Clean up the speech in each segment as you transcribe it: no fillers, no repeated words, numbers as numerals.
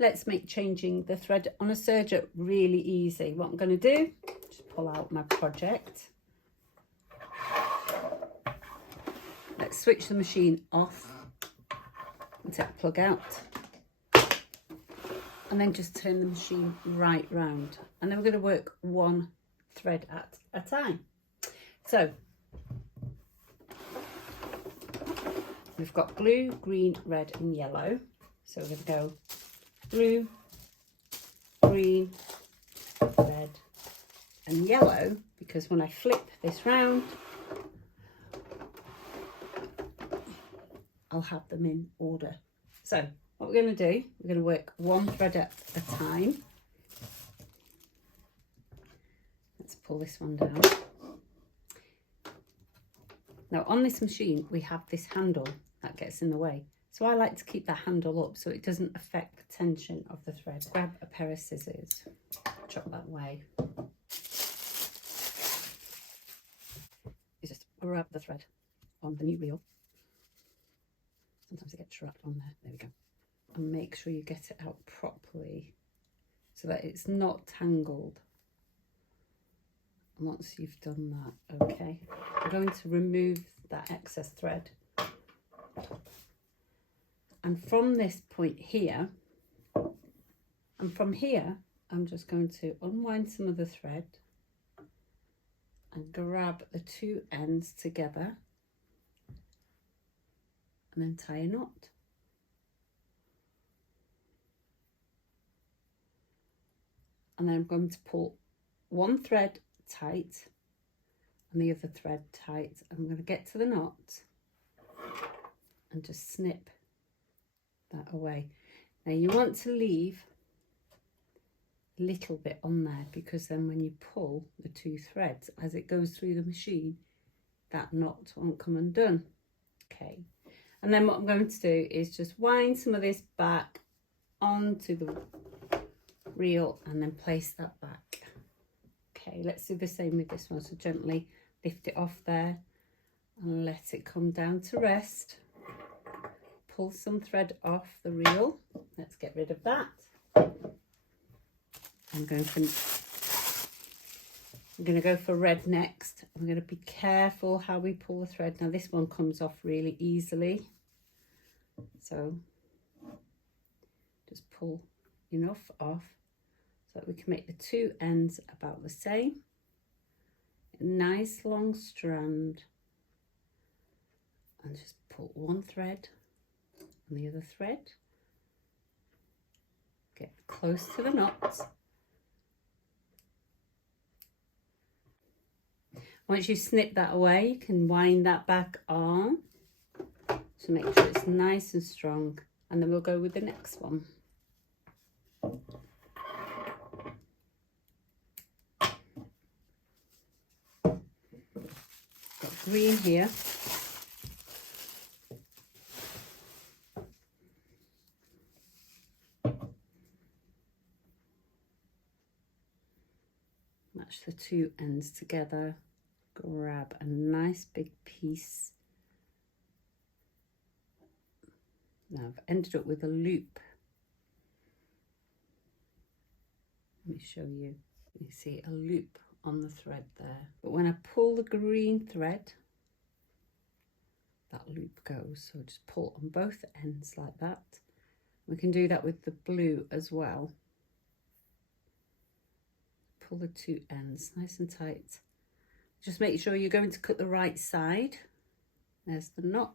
let's make changing the thread on a serger really easy. What I'm going to do, just pull out my project. Let's switch the machine off and take the plug out. And then just turn the machine right round. And then we're going to work one thread at a time. So we've got blue, green, red and yellow. So we're going to go blue, green, red and yellow, because when I flip this round, I'll have them in order. So what we're going to do, we're going to work one thread at a time. Let's pull this one down. Now on this machine, we have this handle that gets in the way. So I like to keep that handle up so it doesn't affect the tension of the thread. Grab a pair of scissors, chop that way. You just grab the thread on the new reel. Sometimes it gets trapped on there. There we go. And make sure you get it out properly so that it's not tangled. And once you've done that, okay, I'm going to remove that excess thread. And from this point here, and from here, I'm just going to unwind some of the thread and grab the two ends together and then tie a knot. And then I'm going to pull one thread tight and the other thread tight. I'm going to get to the knot and just snip that away. Now you want to leave a little bit on there, because then when you pull the two threads as it goes through the machine, that knot won't come undone. Okay, and then what I'm going to do is just wind some of this back onto the reel and then place that back. Okay, let's do the same with this one. So gently lift it off there and let it come down to rest. Pull some thread off the reel. Let's get rid of that. I'm going to go for red next. I'm going to be careful how we pull the thread. Now this one comes off really easily, so just pull enough off so that we can make the two ends about the same. A nice long strand, and just pull one thread and the other thread, get close to the knot. Once you snip that away, you can wind that back on to make sure it's nice and strong, and then we'll go with the next one. Got green here. Match the two ends together. Grab a nice big piece. Now I've ended up with a loop. Let me show you. You see a loop on the thread there. But when I pull the green thread, that loop goes. So just pull on both ends like that. We can do that with the blue as well. Pull the two ends nice and tight. Just make sure you're going to cut the right side. There's the knot.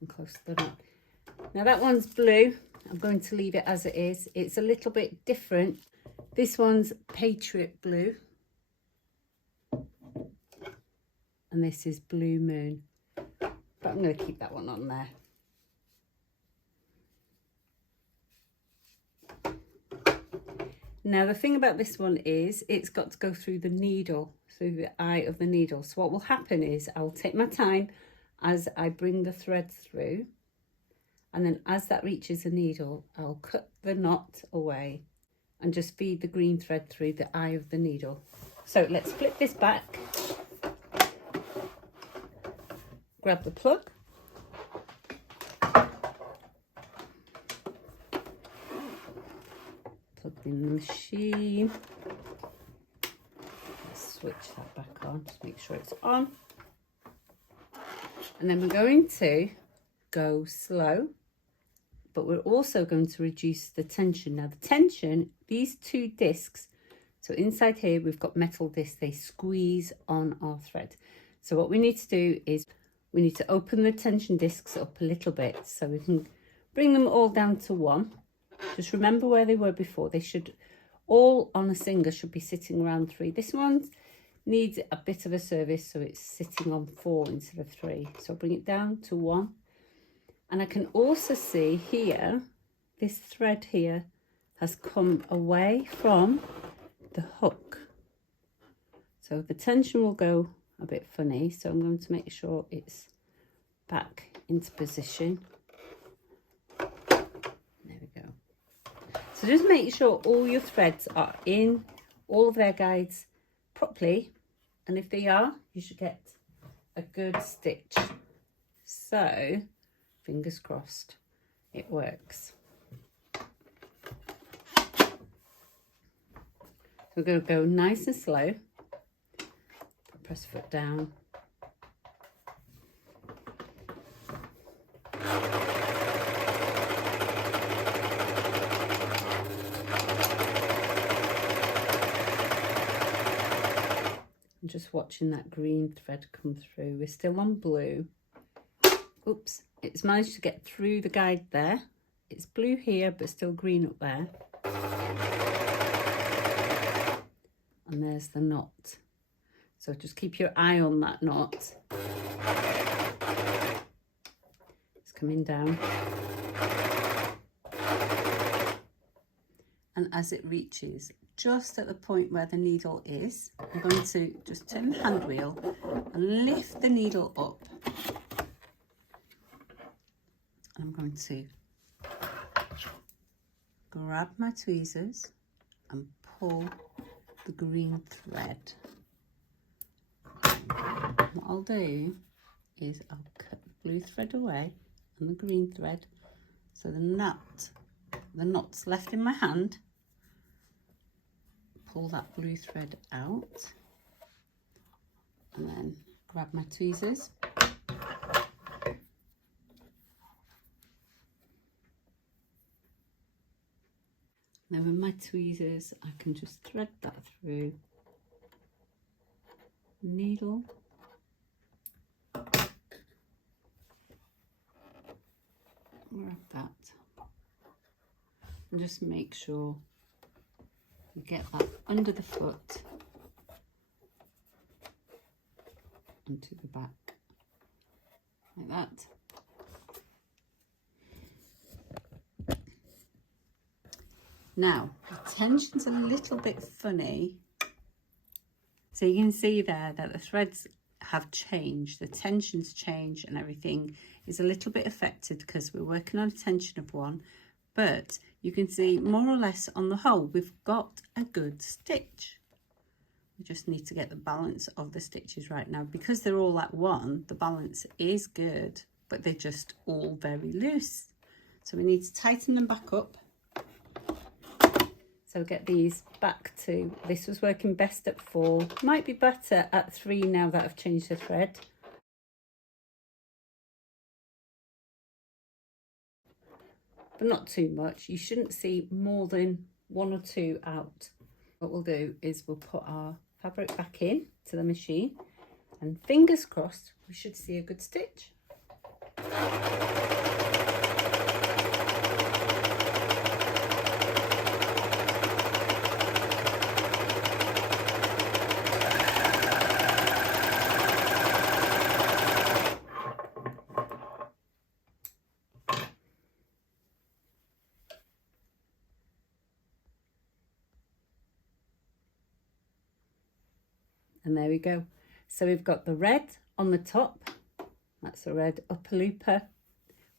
And close to the knot. Now that one's blue. I'm going to leave it as it is. It's a little bit different. This one's Patriot Blue. And this is Blue Moon. But I'm going to keep that one on there. Now the thing about this one is it's got to go through the needle, through the eye of the needle. So what will happen is I'll take my time as I bring the thread through, and then as that reaches the needle, I'll cut the knot away and just feed the green thread through the eye of the needle. So let's flip this back, grab the plug, in the machine. Let's switch that back on, just make sure it's on. And then we're going to go slow, but we're also going to reduce the tension. Now the tension, these two discs, so inside here we've got metal discs, they squeeze on our thread. So what we need to do is we need to open the tension discs up a little bit so we can bring them all down to 1. Just remember where they were before. They should all on a Singer should be sitting around 3. This one needs a bit of a service, so it's sitting on 4 instead of 3. So I'll bring it down to 1. And I can also see here, this thread here has come away from the hook. So the tension will go a bit funny, so I'm going to make sure it's back into position. There we go. So just make sure all your threads are in all of their guides properly, and if they are, you should get a good stitch. So fingers crossed it works. We're going to go nice and slow. Press foot down. I'm just watching that green thread come through. We're still on blue. Oops, it's managed to get through the guide there. It's blue here, but still green up there. And there's the knot. So just keep your eye on that knot. It's coming down. And as it reaches just at the point where the needle is, I'm going to just turn the hand wheel and lift the needle up. I'm going to grab my tweezers and pull the green thread. What I'll do is I'll cut the blue thread away and the green thread, so the knot's left in my hand. Pull that blue thread out and then grab my tweezers. Now with my tweezers I can just thread that through, needle, grab that, and just make sure you get that under the foot and to the back, like that. Now, the tension's a little bit funny. So you can see there that the threads have changed, the tension's changed and everything is a little bit affected because we're working on a tension of 1, but you can see more or less on the whole we've got a good stitch. We just need to get the balance of the stitches right now. Because they're all at 1, the balance is good, but they're just all very loose. So we need to tighten them back up. So get these back to, this was working best at 4, might be better at 3 now that I've changed the thread. But not too much. You shouldn't see more than 1 or 2 out. What we'll do is we'll put our fabric back in to the machine and fingers crossed we should see a good stitch. And there we go. So we've got the red on the top, that's the red upper looper.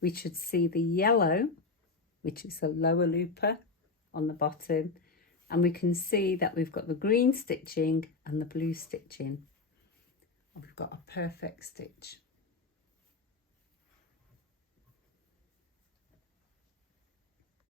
We should see the yellow, which is the lower looper on the bottom. And we can see that we've got the green stitching and the blue stitching. We've got a perfect stitch.